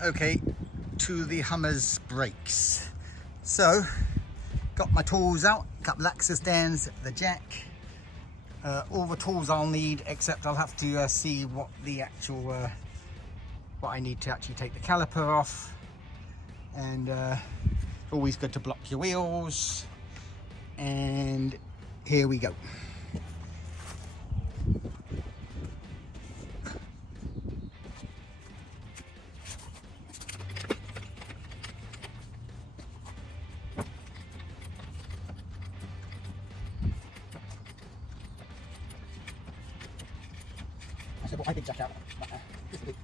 Okay, to the Hummer's brakes. So, got my tools out, a couple of axle stands, the jack, all the tools I'll need, except I'll have to see what the actual, what I need to actually take the caliper off. And always good to block your wheels. And here we go. I should put my big jack out, but just a bit.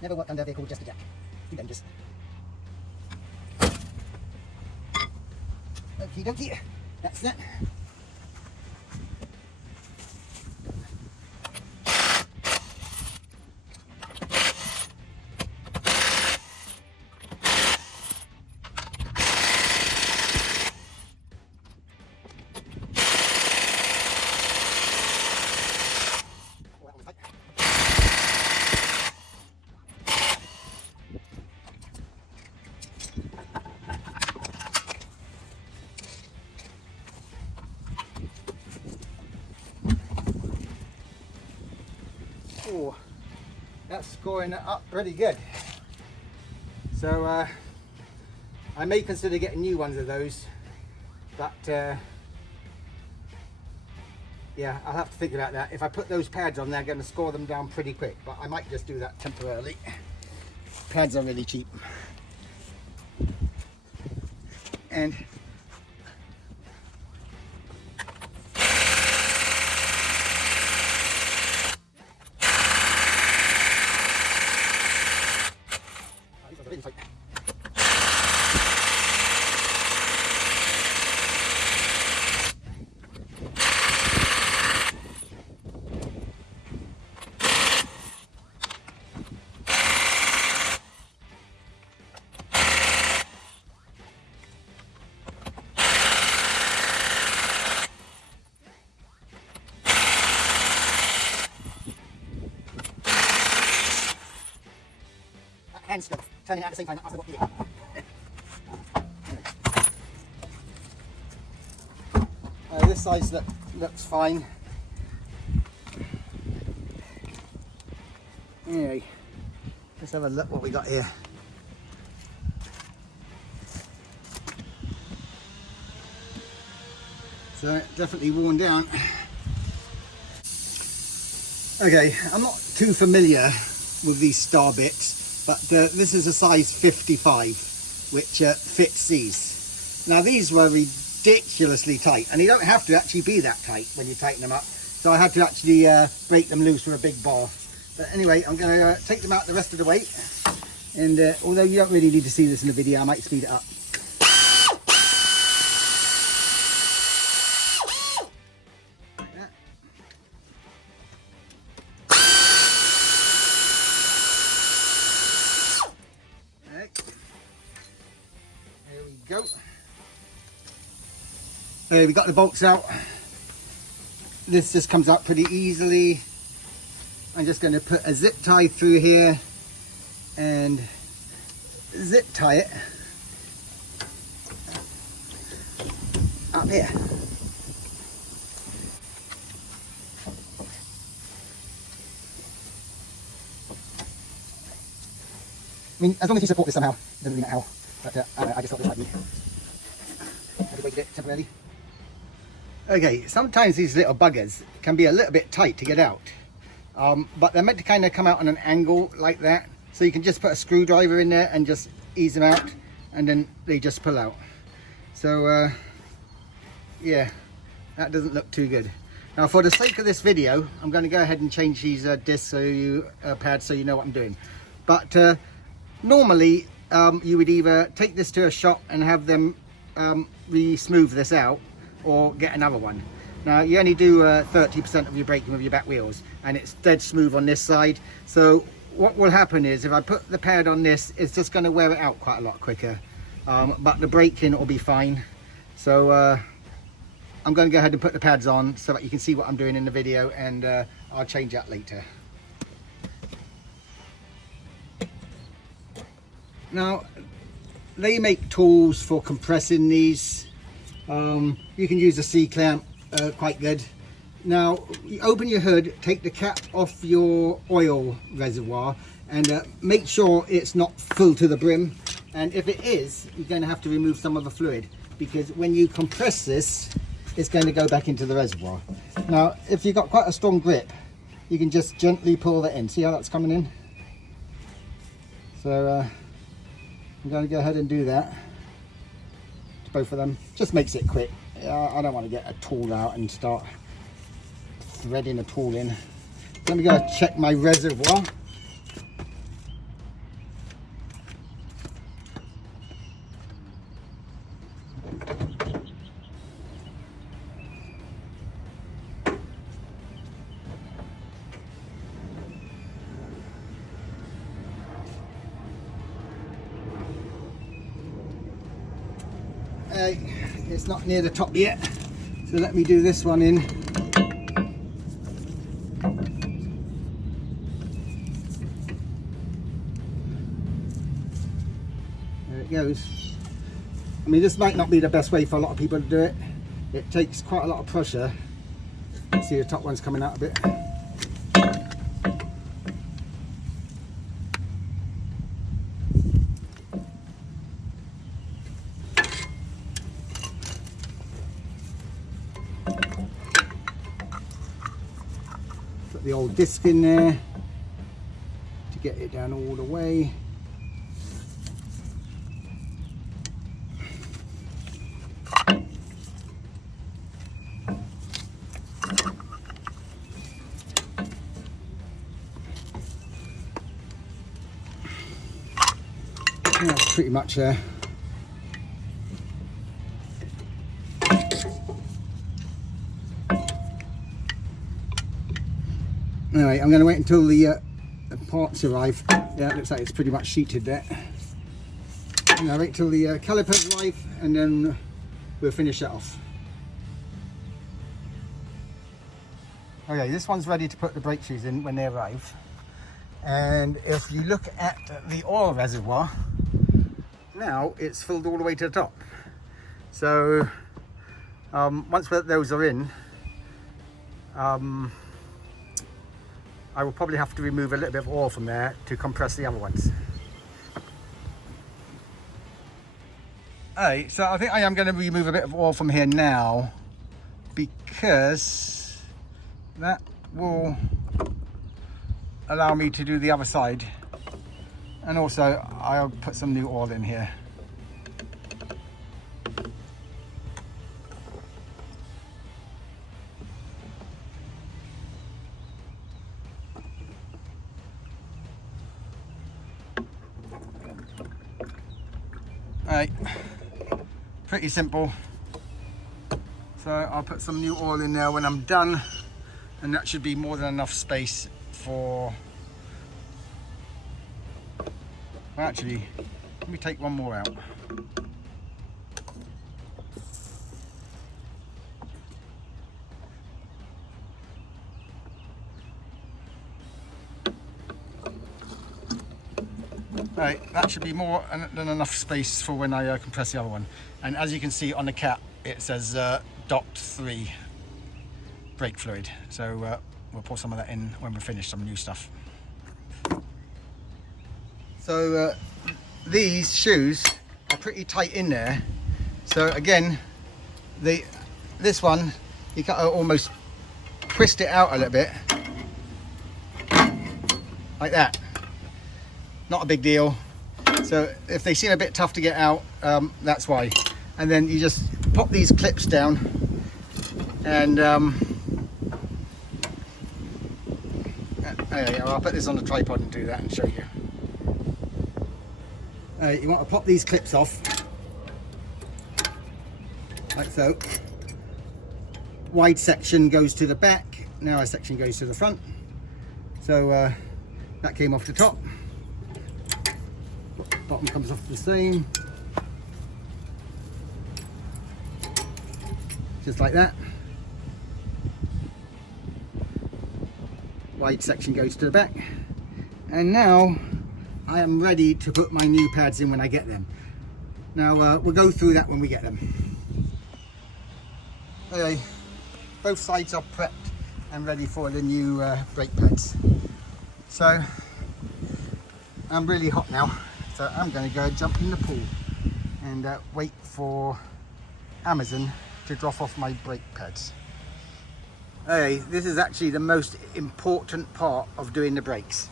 Never worked under a vehicle with just a jack. Too dangerous. Okie dokie, that's that. Oh, that's scoring up pretty good. So I may consider getting new ones of those, but yeah, I'll have to think about that. If I put those pads on, they're going to score them down pretty quick, but I might just do that temporarily. Pads are really cheap. And hand stroke, turning out at the same time. I forgot to do it. This size looks fine. Anyway, let's have a look what we got here. So definitely worn down. Okay, I'm not too familiar with these star bits, but this is a size 55, which fits these. Now these were ridiculously tight, and you don't have to actually be that tight when you tighten them up. So I had to actually break them loose with a big bar. But anyway, I'm going to take them out the rest of the way. And although you don't really need to see this in the video, I might speed it up. Go. We got the bolts out. This just comes out pretty easily. I'm just going to put a zip tie through here and zip tie it up here. I mean, as long as you support this somehow, it doesn't really matter how. But I just thought this might be a good way to do it temporarily. Okay, sometimes these little buggers can be a little bit tight to get out. But they're meant to kind of come out on an angle like that. So you can just put a screwdriver in there and just ease them out. And then they just pull out. So, yeah, that doesn't look too good. Now, for the sake of this video, I'm going to go ahead and change these discs so you, pads so you know what I'm doing. But normally, you would either take this to a shop and have them re-smooth this out, or get another one. Now you only do 30% of your braking with your back wheels, and it's dead smooth on this side. So what will happen is if I put the pad on this, it's just going to wear it out quite a lot quicker. But the braking will be fine. So I'm going to go ahead and put the pads on so that you can see what I'm doing in the video, and I'll change that later. Now, they make tools for compressing these. You can use a C-clamp, quite good. Now, you open your hood, take the cap off your oil reservoir, and make sure it's not full to the brim. And if it is, you're going to have to remove some of the fluid, because when you compress this, it's going to go back into the reservoir. Now, if you've got quite a strong grip, you can just gently pull that in. See how that's coming in? So I'm going to go ahead and do that to both of them. Just makes it quick. I don't want to get a tool out and start threading a tool in. Let me go check my reservoir. It's not near the top yet, so let me do this one in. There it goes. I mean, this might not be the best way for a lot of people to do it. It takes quite a lot of pressure. See, the top one's coming out a bit. The old disc in there to get it down all the way. That's pretty much there. Anyway, I'm going to wait until the parts arrive. Yeah, it looks like it's pretty much sheeted there. I'm going to wait till the calipers arrive, and then we'll finish that off. Okay, this one's ready to put the brake shoes in when they arrive. And if you look at the oil reservoir, now it's filled all the way to the top. So once those are in, I will probably have to remove a little bit of oil from there to compress the other ones. Alright, so I think I am going to remove a bit of oil from here now, because that will allow me to do the other side, and also I'll put some new oil in here. Alright, pretty simple. So I'll put some new oil in there when I'm done, and that should be more than enough space for... Well, actually, let me take one more out. Right, that should be more than enough space for when I compress the other one. And as you can see on the cap, it says DOT3 brake fluid. So we'll pour some of that in when we finish some new stuff. So these shoes are pretty tight in there. So again, this one, you can almost twist it out a little bit, like that. Not a big deal. So if they seem a bit tough to get out, that's why. And then you just pop these clips down, and I'll put this on the tripod and do that and show you. You want to pop these clips off, like so. Wide section goes to the back, narrow section goes to the front. So that came off the top. Bottom comes off the same. just like that. Wide section goes to the back, and now I am ready to put my new pads in when I get them. Now we'll go through that when we get them. Okay, both sides are prepped and ready for the new brake pads. So I'm really hot now, so I'm going to go jump in the pool and wait for Amazon to drop off my brake pads. Okay, this is actually the most important part of doing the brakes.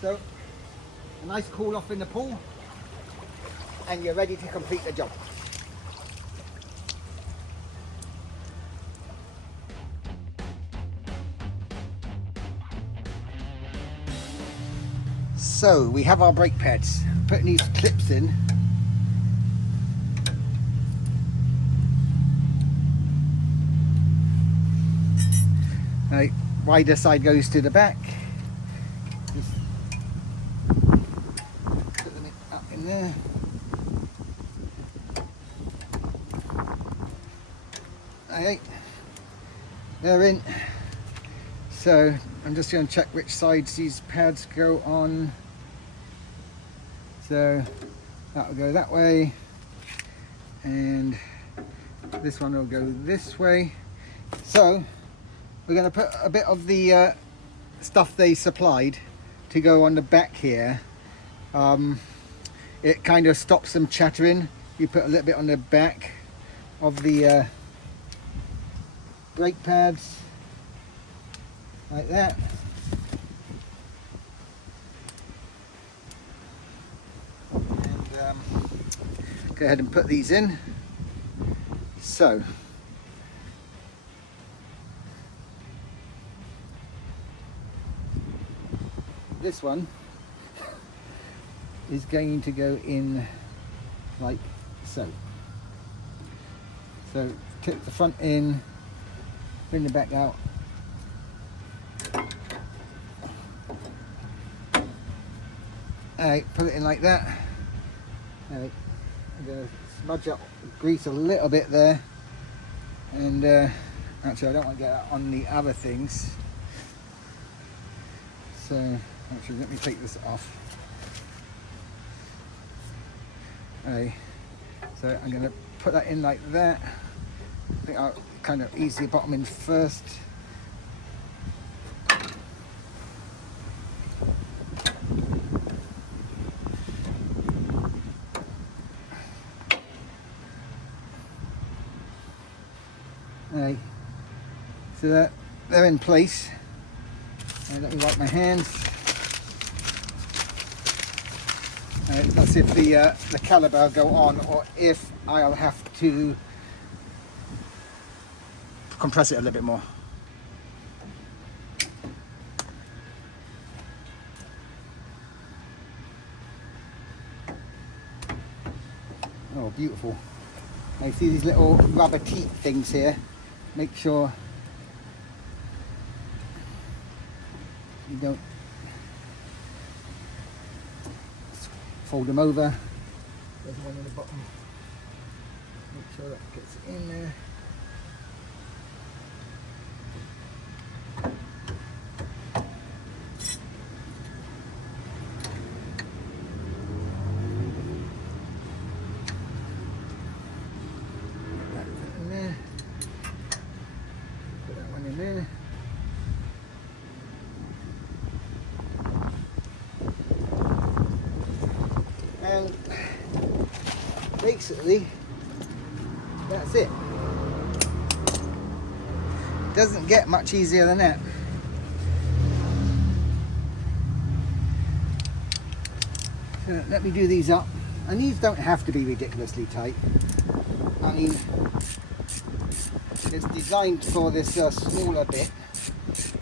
So, a nice cool off in the pool, and you're ready to complete the job. So, we have our brake pads. Putting these clips in. Right, wider side goes to the back. There. Okay, they're in. So I'm just going to check which sides these pads go on. So that will go that way, and this one will go this way. So we're going to put a bit of the stuff they supplied to go on the back here. It kind of stops them chattering. You put a little bit on the back of the brake pads, like that. And go ahead and put these in. So, this one is going to go in like so. So tip the front in, bring the back out. Alright, put it in like that. Alright, I'm going to smudge up grease a little bit there, and actually I don't want to get that on the other things, so actually let me take this off. Okay, so I'm going to put that in like that. I think I'll kind of ease the bottom in first. Okay, so that they're in place. And let me wipe my hands. Let's see if the caliber will go on, or if I'll have to compress it a little bit more. Oh, beautiful. Now you see these little rubber teeth things here. Make sure you don't fold them over. There's one on the bottom. Make sure that gets in there. Put that in there. Put that one in there. And basically, that's it. Doesn't get much easier than that. So let me do these up. And these don't have to be ridiculously tight. I mean, It's designed for this smaller bit.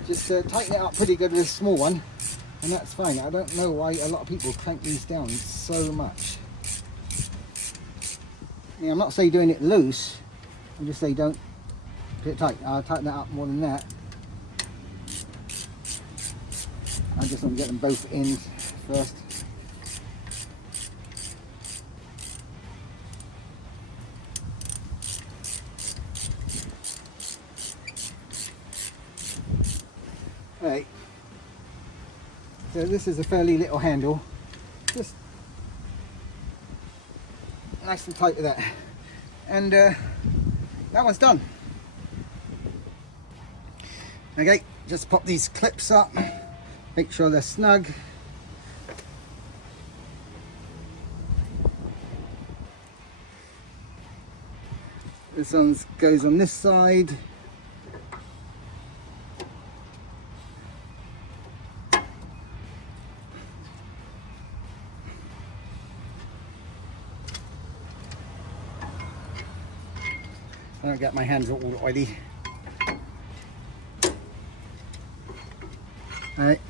Just tighten it up pretty good with a small one, and that's fine. I don't know why a lot of people crank these down so much. Yeah, I'm not saying doing it loose, I'm just saying don't get it tight. I'll tighten that up more than that. I just want to get them both in first. Right, so this is a fairly little handle, just nice and tight with that, and that one's done. Okay, just pop these clips up, make sure they're snug. This one goes on this side. I don't get my hands all oily. Alright.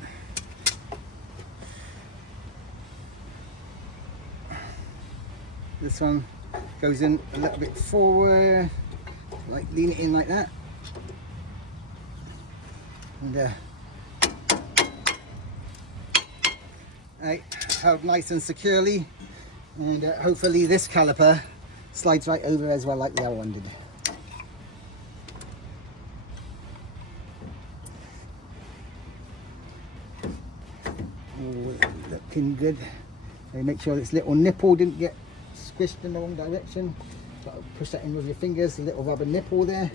This one goes in a little bit forward, like lean it in like that. And right, held nice and securely, and hopefully this caliper slides right over as well like the other one did. Looking good. And make sure this little nipple didn't get squished in the wrong direction. Got to push that in with your fingers, a little rubber nipple there.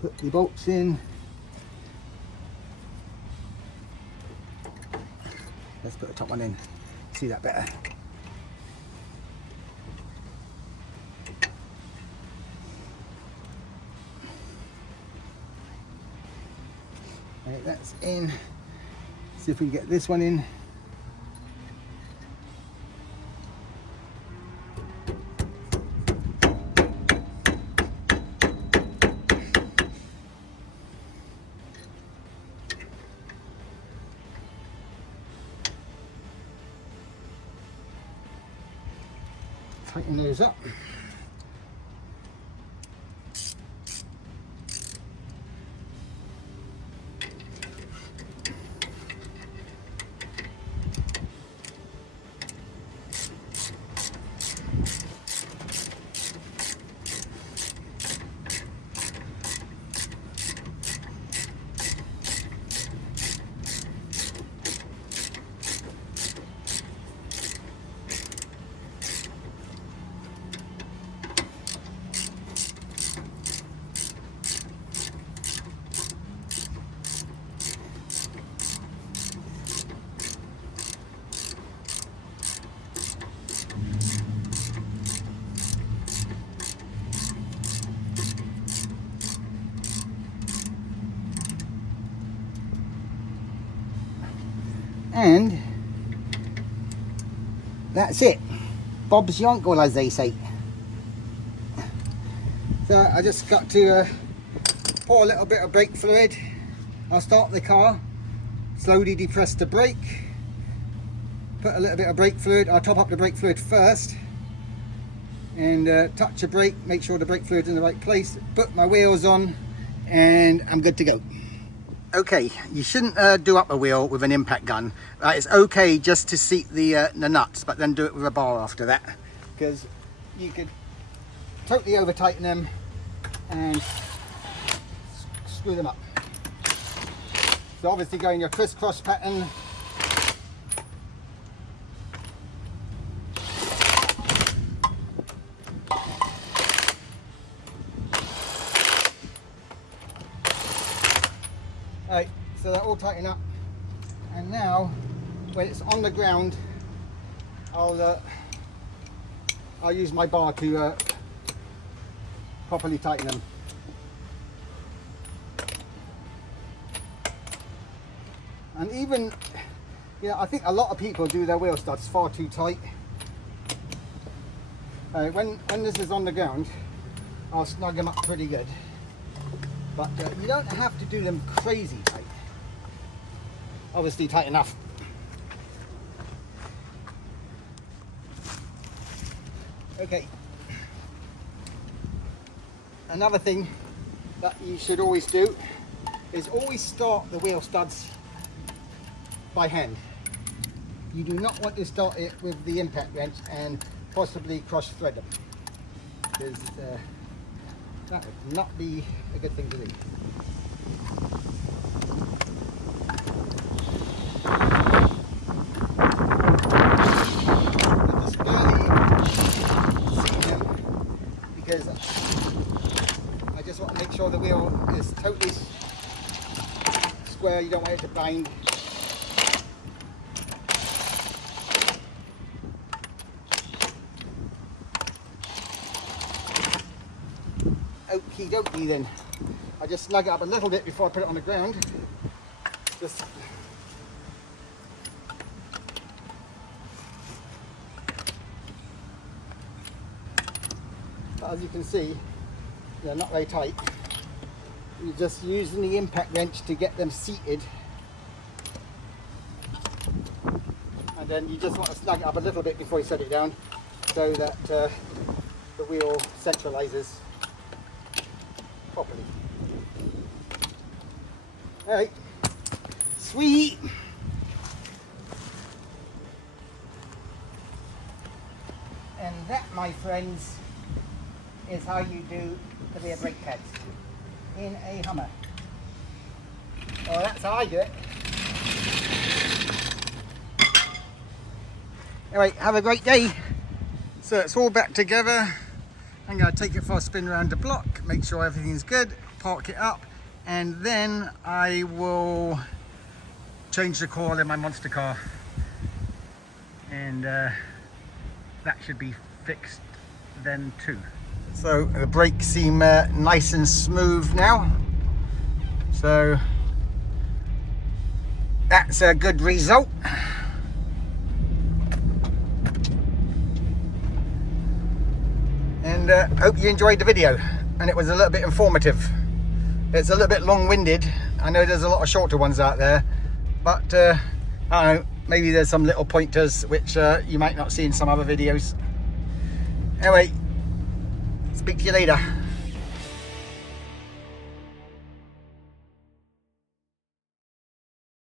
Put the bolts in. Let's put the top one in. See that better. Right, that's in. See if we can get this one in. Tighten those up. And that's it. Bob's your uncle, as they say. So I just got to pour a little bit of brake fluid. I'll start the car, slowly depress the brake, put a little bit of brake fluid. I'll top up the brake fluid first, and touch the brake, make sure the brake fluid's in the right place, put my wheels on, and I'm good to go. Okay, you shouldn't do up a wheel with an impact gun. It's okay just to seat the nuts, but then do it with a bar after that, because you could totally over tighten them and screw them up. So obviously go in your crisscross pattern. Right, so they're all tightened up, and now when it's on the ground, I'll use my bar to properly tighten them. And even, you know, I think a lot of people do their wheel studs far too tight. When this is on the ground, I'll snug them up pretty good. But you don't have to do them crazy tight. Obviously tight enough. Okay. Another thing that you should always do is always start the wheel studs by hand. You do not want to start it with the impact wrench and possibly cross thread them, because that would not be a good thing to do. You just barely see them, because I just want to make sure the wheel is totally square. You don't want it to bind. Okie dokie then. I just snug it up a little bit before I put it on the ground. Just but as you can see, they're not very tight. You're just using the impact wrench to get them seated, and then you just want to snug it up a little bit before you set it down, so that the wheel centralizes properly. Alright, sweet. And that, my friends, is how you do the rear brake pads in a Hummer. Well, that's how I do it. Anyway, have a great day. So it's all back together. I'm going to take it for a spin around the block, make sure everything's good, park it up, and then I will change the coil in my monster car, and that should be fixed then too. So the brakes seem nice and smooth now, so that's a good result. And hope you enjoyed the video, and it was a little bit informative. It's a little bit long-winded. I know there's a lot of shorter ones out there, but I don't know, maybe there's some little pointers which you might not see in some other videos. Anyway, speak to you later.